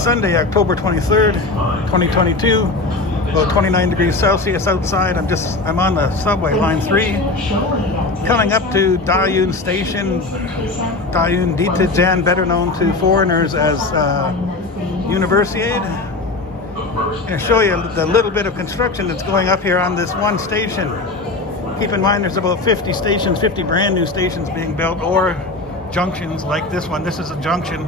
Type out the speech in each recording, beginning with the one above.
Sunday, October 23rd, 2022. About 29 degrees Celsius outside. I'm on the subway, line 3, coming up to Dayun Station. Dayun Ditijan, better known to foreigners as Universiade. I'm going to show you the little bit of construction that's going up here on this one station. Keep in mind there's about 50 stations, 50 brand new stations being built, or junctions like this one. This is a junction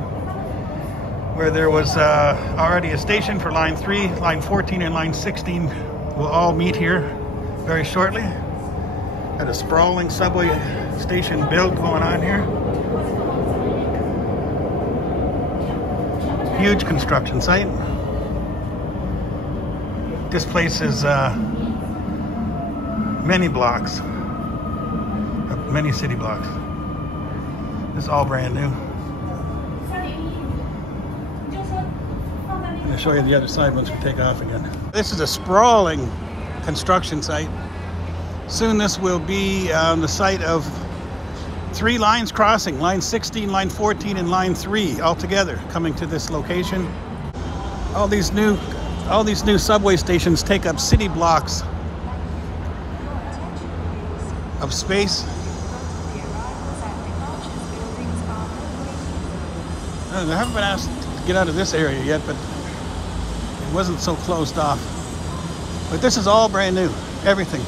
where there was already a station for line 3, line 14 and line 16 will all meet here very shortly. Got a sprawling subway station build going on here. Huge construction site. This place is many blocks, many city blocks. This is all brand new. I'm going to show you the other side once we take off again. This is a sprawling construction site. Soon this will be the site of 3 lines crossing, line 16, line 14, and line 3 all together coming to this location. All these new subway stations take up city blocks of space. I haven't been asked to get out of this area yet, but it wasn't so closed off. But this is all brand new, everything.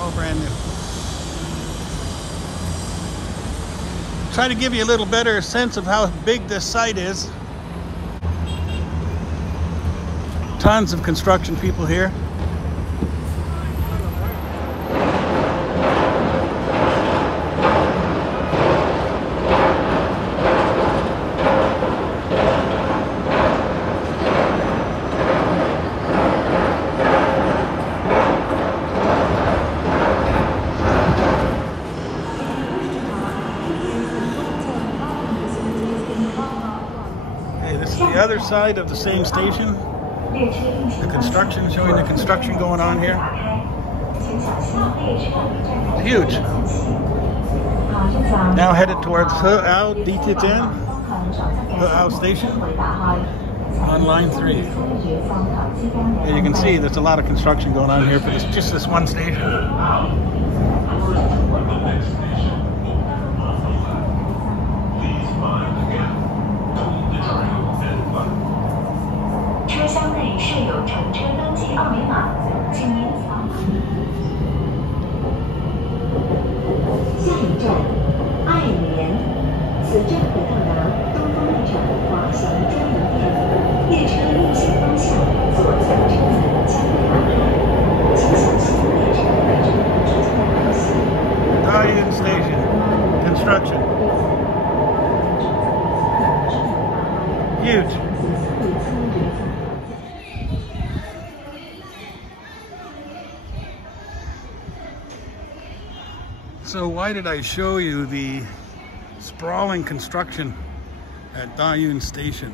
All brand new. Try to give you a little better sense of how big this site is. Tons of construction people here. Hey, this is the other side of the same station. The construction, showing the construction going on here. Huge. Now headed towards WuJiao Ditijan, WuJiao Station on line 3. And you can see there's a lot of construction going on here for just this one station. Dayun Station construction. Huge. So why did I show you the sprawling construction at Dayun Station?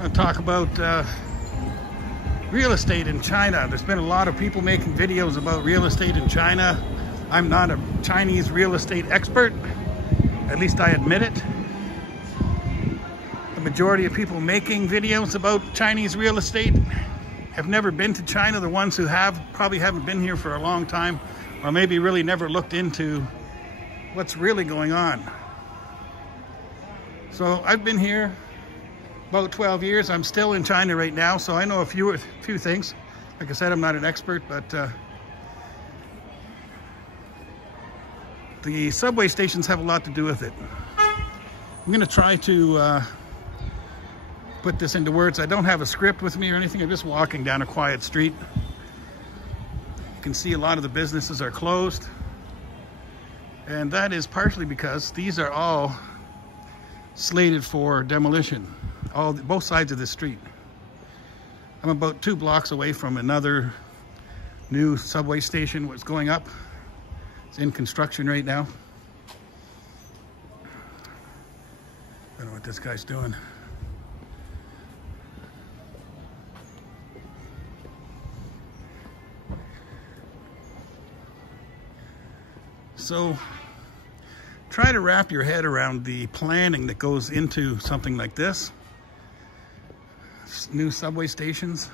I'll talk about real estate in China. There's been a lot of people making videos about real estate in China. I'm not a Chinese real estate expert, at least I admit it. The majority of people making videos about Chinese real estate have never been to China. The ones who have probably haven't been here for a long time, or maybe really never looked into what's really going on. So I've been here about 12 years. I'm still in China right now, so I know a few things. Like I said, I'm not an expert, but the subway stations have a lot to do with it. I'm going to try to put this into words. I don't have a script with me or anything. I'm just walking down a quiet street. You can see a lot of the businesses are closed, and that is partially because these are all slated for demolition, both sides of this street. I'm about 2 blocks away from another new subway station that's going up. It's in construction right now. I don't know what this guy's doing. So try to wrap your head around the planning that goes into something like this. New subway stations.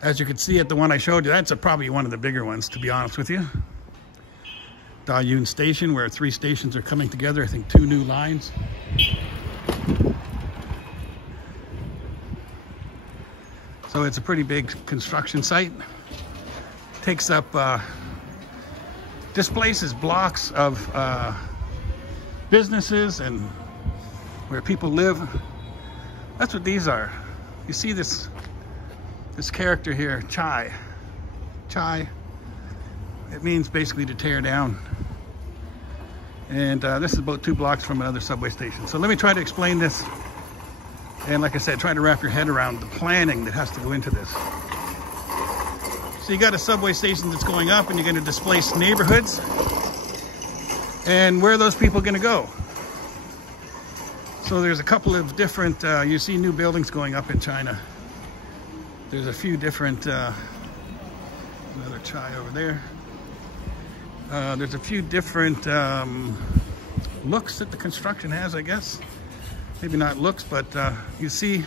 As you can see at the one I showed you, that's probably one of the bigger ones, to be honest with you. Dayun Station, where 3 stations are coming together. I think 2 new lines. So it's a pretty big construction site. Takes up, displaces blocks of businesses and where people live. That's what these are. You see this character here, Chai. Chai. It means basically to tear down. And this is about 2 blocks from another subway station. So let me try to explain this. And like I said, try to wrap your head around the planning that has to go into this. So you got a subway station that's going up and you're going to displace neighborhoods. And where are those people going to go? So there's a couple of different, you see new buildings going up in China. There's a few different, another Chai over there. There's a few different looks that the construction has, I guess. Maybe not looks, but you see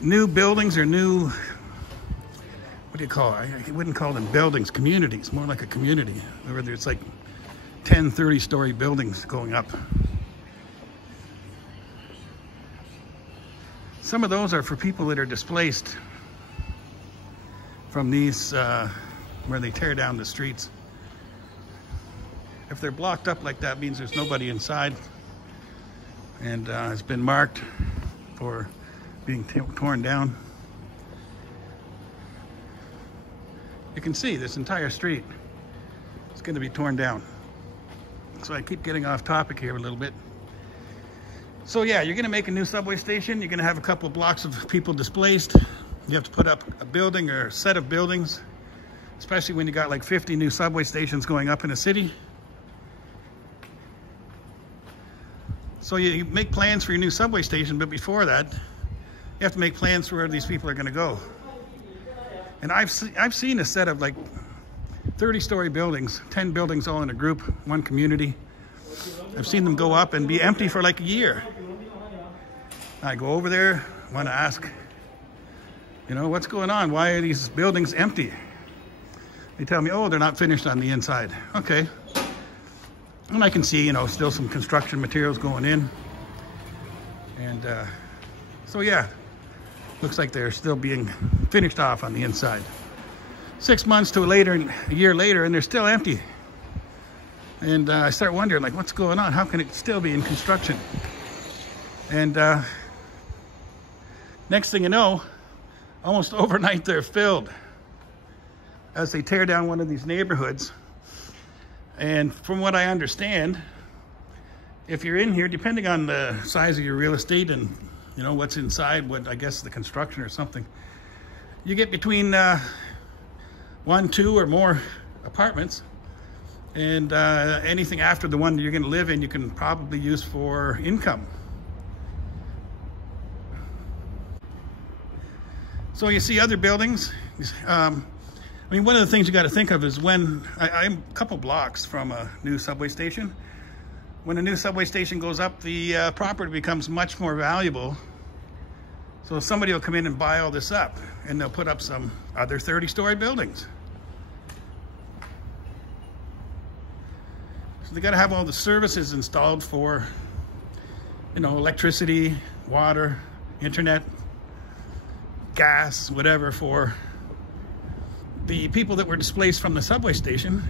new buildings or new, what do you call it? I wouldn't call them buildings, communities, more like a community. Where there's like 10, 30-story buildings going up. Some of those are for people that are displaced from these, where they tear down the streets. If they're blocked up like that, means there's nobody inside, and has been marked for being torn down. You can see this entire street is going to be torn down. So I keep getting off topic here a little bit. So yeah, you're going to make a new subway station. You're going to have a couple of blocks of people displaced. You have to put up a building or a set of buildings, especially when you got like 50 new subway stations going up in a city. So you make plans for your new subway station, but before that, you have to make plans for where these people are going to go. And I've seen a set of like 30-story buildings, 10 buildings all in a group, one community. I've seen them go up and be empty for like a year. I go over there, want to ask, you know, what's going on? Why are these buildings empty? They tell me, oh, they're not finished on the inside. Okay. And I can see, you know, still some construction materials going in. And so, yeah, looks like they're still being finished off on the inside. 6 months to a year later, and they're still empty. And I start wondering, like, what's going on? How can it still be in construction? And next thing you know, almost overnight, they're filled as they tear down one of these neighborhoods. And from what I understand, if you're in here, depending on the size of your real estate and, you know, what's inside, what I guess the construction or something, you get between 1, 2 or more apartments. And anything after the one that you're going to live in, you can probably use for income. So you see other buildings. I mean, one of the things you got to think of is when I'm a couple blocks from a new subway station. When a new subway station goes up, the property becomes much more valuable. So somebody will come in and buy all this up, and they'll put up some other 30-story buildings. So they got to have all the services installed for, you know, electricity, water, internet, gas, whatever, for the people that were displaced from the subway station,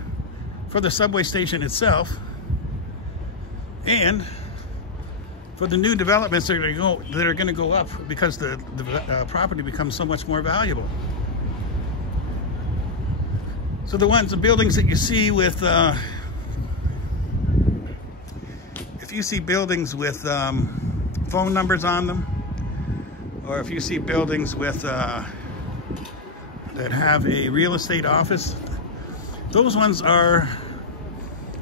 for the subway station itself, and for the new developments that are going to go up because the property becomes so much more valuable. So the buildings that you see with, if you see buildings with phone numbers on them, or if you see buildings with that have a real estate office, those ones are,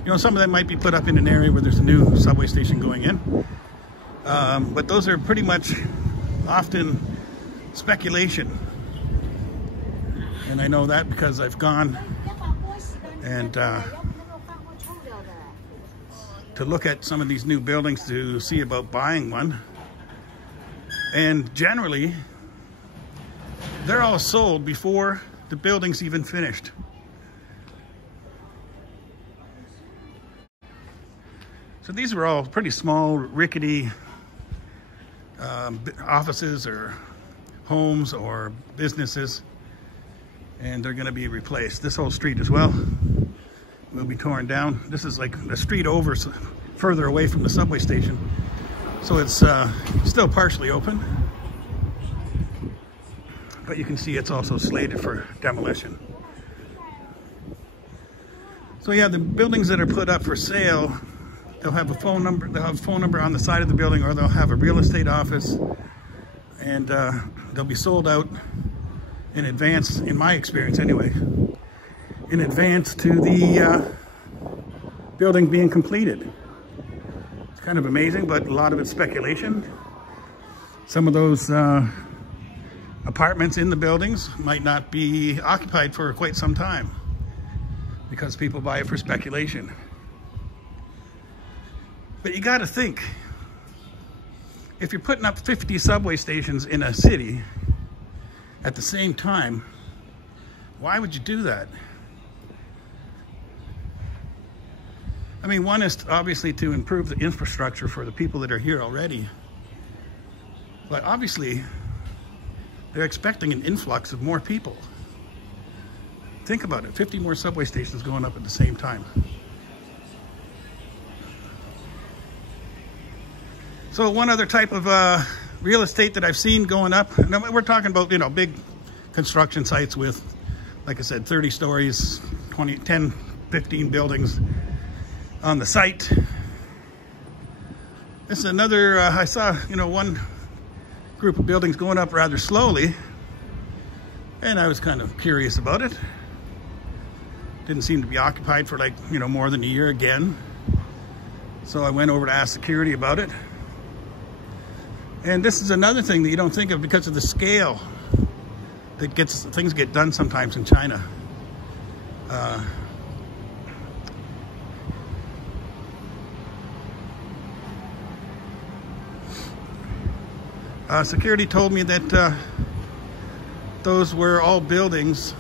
you know, some of them might be put up in an area where there's a new subway station going in. But those are pretty much often speculation. And I know that because I've gone and to look at some of these new buildings to see about buying one. And generally, they're all sold before the building's even finished. So these were all pretty small, rickety offices or homes or businesses, and they're going to be replaced. This whole street as well will be torn down. This is like the street over, further away from the subway station, so it's still partially open, but you can see it's also slated for demolition. So yeah, the buildings that are put up for sale, they'll have a phone number. They'll have a phone number on the side of the building, or they'll have a real estate office, and they'll be sold out in advance, in my experience anyway, in advance to the building being completed. It's kind of amazing, but a lot of it's speculation. Some of those apartments in the buildings might not be occupied for quite some time because people buy it for speculation. But you got to think, if you're putting up 50 subway stations in a city at the same time, why would you do that? I mean, one is obviously to improve the infrastructure for the people that are here already. But obviously, they're expecting an influx of more people. Think about it, 50 more subway stations going up at the same time. So one other type of real estate that I've seen going up, and we're talking about, you know, big construction sites with, like I said, 30 stories, 10, 15 buildings on the site. This is another, I saw, you know, one group of buildings going up rather slowly, and I was kind of curious about it. Didn't seem to be occupied for, like, you know, more than a year again. So I went over to ask security about it. And this is another thing that you don't think of because of the scale that things get done sometimes in China. Security told me that those were all buildings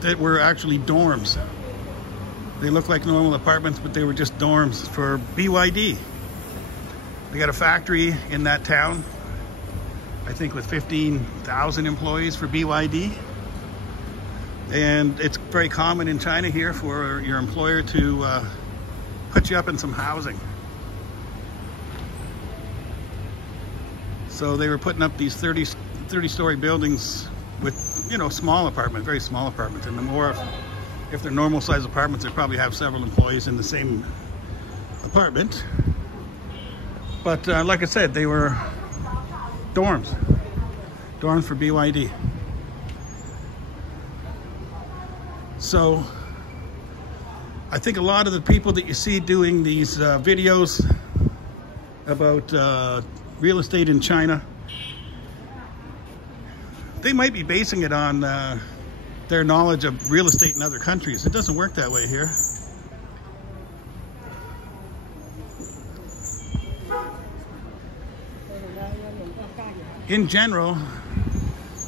that were actually dorms. They look like normal apartments, but they were just dorms for BYD. They got a factory in that town, I think with 15,000 employees for BYD. And it's very common in China here for your employer to put you up in some housing. So they were putting up these 30-story buildings with, you know, small apartments, very small apartments. And the more, if they're normal size apartments, they probably have several employees in the same apartment. But like I said, they were dorms for BYD. So I think a lot of the people that you see doing these videos about real estate in China, they might be basing it on their knowledge of real estate in other countries. It doesn't work that way here. In general,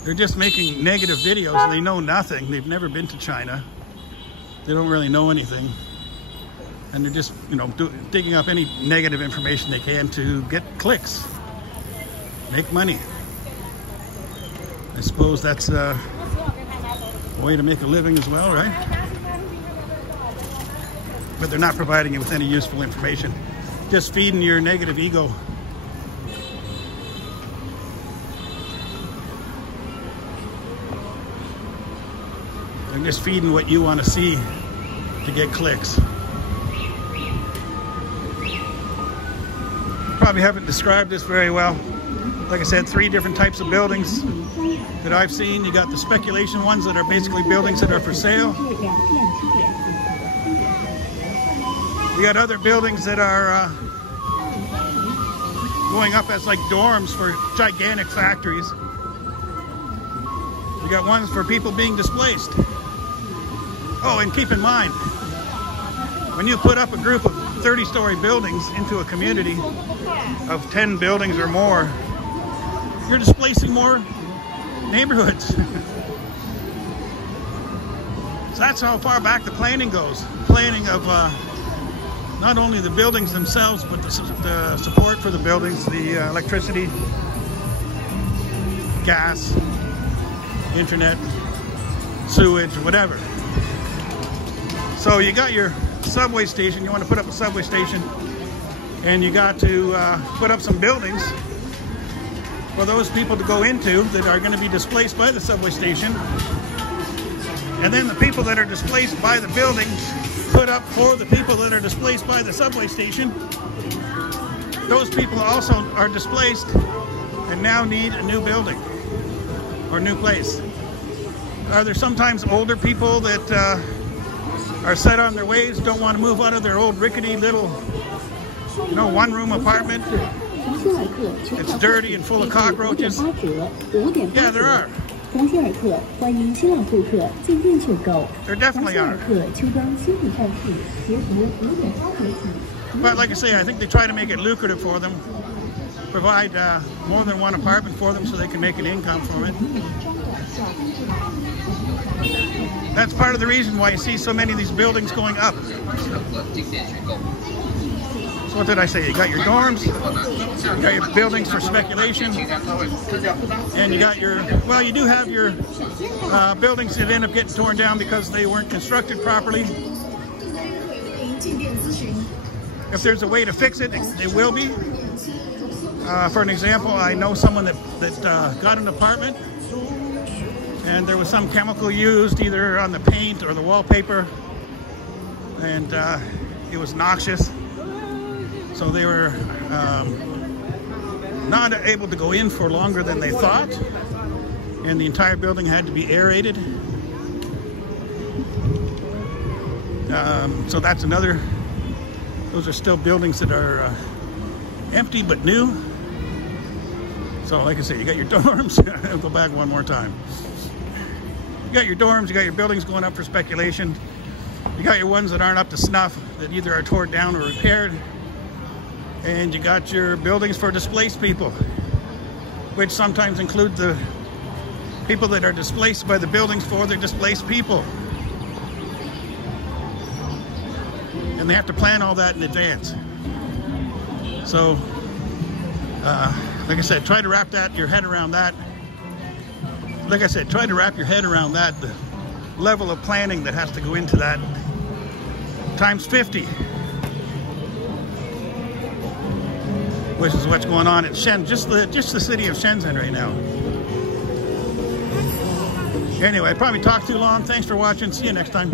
they're just making negative videos and they know nothing. They've never been to China. They don't really know anything. And they're just, you know, digging up any negative information they can to get clicks, make money. I suppose that's a way to make a living as well, right? But they're not providing you with any useful information. Just feeding your negative ego. They're just feeding what you want to see to get clicks. Probably haven't described this very well. Like I said, 3 different types of buildings that I've seen. You got the speculation ones that are basically buildings that are for sale. We got other buildings that are going up as like dorms for gigantic factories. We got ones for people being displaced. Oh, and keep in mind, when you put up a group of 30-story buildings into a community of 10 buildings or more, you're displacing more neighborhoods. So that's how far back the planning goes. Planning of not only the buildings themselves, but the support for the buildings, the electricity, gas, internet, sewage, whatever. So you got your subway station, you want to put up a subway station, and you got to put up some buildings for those people to go into that are going to be displaced by the subway station. And then the people that are displaced by the building put up for the people that are displaced by the subway station. Those people also are displaced and now need a new building or new place. Are there sometimes older people that are set on their ways, don't want to move out of their old rickety little, one-room apartment? It's dirty and full of cockroaches. Yeah, there are. There definitely are. But like I say, I think they try to make it lucrative for them. Provide more than one apartment for them so they can make an income from it. That's part of the reason why you see so many of these buildings going up. So what did I say? You got your dorms, you got your buildings for speculation, and you got your, well, you do have your buildings that end up getting torn down because they weren't constructed properly. If there's a way to fix it, it will be. For an example, I know someone that got an apartment and there was some chemical used either on the paint or the wallpaper, and it was noxious. So they were not able to go in for longer than they thought, and the entire building had to be aerated. So that's another, those are still buildings that are empty but new. So like I say, you got your dorms. I'll go back one more time. You got your dorms, you got your buildings going up for speculation. You got your ones that aren't up to snuff, that either are torn down or repaired. And you got your buildings for displaced people, which sometimes include the people that are displaced by the buildings for their displaced people. And they have to plan all that in advance. So, like I said, try to wrap your head around that. Like I said, try to wrap your head around that, the level of planning that has to go into that, times 50. Which is what's going on at Shenzhen, just the city of Shenzhen right now. Anyway, I probably talked too long. Thanks for watching. See you next time.